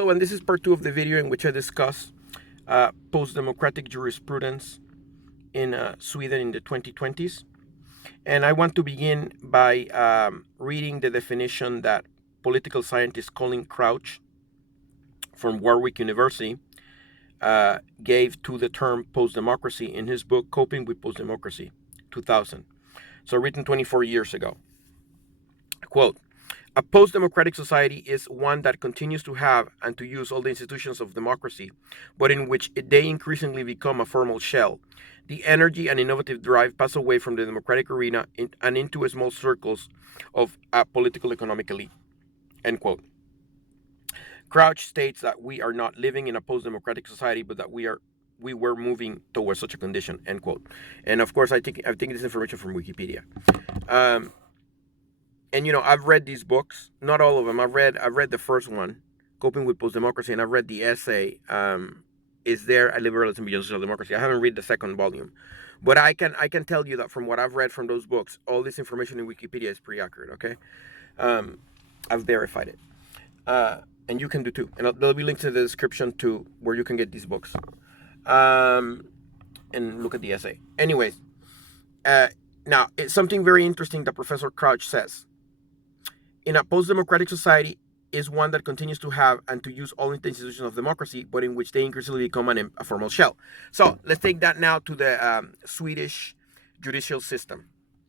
Hello, and this is part 2 of the video in which I discuss post-democratic jurisprudence in Sweden in the 2020s. And I want to begin by reading the definition that political scientist Colin Crouch from Warwick University gave to the term post-democracy in his book, Coping with Post-Democracy, 2000. So written 24 years ago. Quote, "A post-democratic society is one that continues to have and to use all the institutions of democracy, but in which they increasingly become a formal shell. The energy and innovative drive pass away from the democratic arena and into small circles of a political economic elite." End quote. Crouch states that we are not living in a post-democratic society, but that we were moving towards such a condition. End quote. And of course, I think this information from Wikipedia. And I've read these books, not all of them. I've read the first one, Coping with Post-Democracy, and I've read the essay, Is There a Liberalism Beyond Social Democracy? I haven't read the second volume, but I can tell you that from what I've read from those books, all this information in Wikipedia is pretty accurate. Okay, I've verified it, and you can do too. And there'll be links in the description to where you can get these books, and look at the essay. Anyways, now it's something very interesting that Professor Crouch says. In a post-democratic society is one that continues to have and to use all the institutions of democracy, but in which they increasingly become a formal shell. So let's take that now to the Swedish judicial system,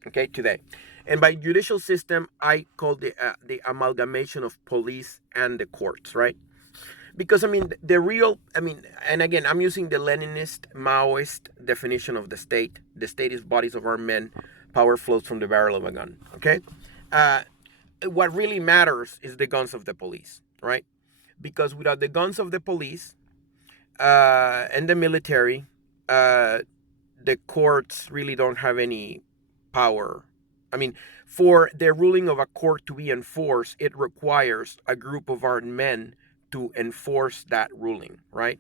okay, today. And by judicial system, I call the amalgamation of police and the courts, right? Because, and again, I'm using the Leninist, Maoist definition of the state. The state is bodies of armed men. Power flows from the barrel of a gun, okay? What really matters is the guns of the police, right? Because without the guns of the police and the military, the courts really don't have any power. For the ruling of a court to be enforced, it requires a group of armed men to enforce that ruling, right?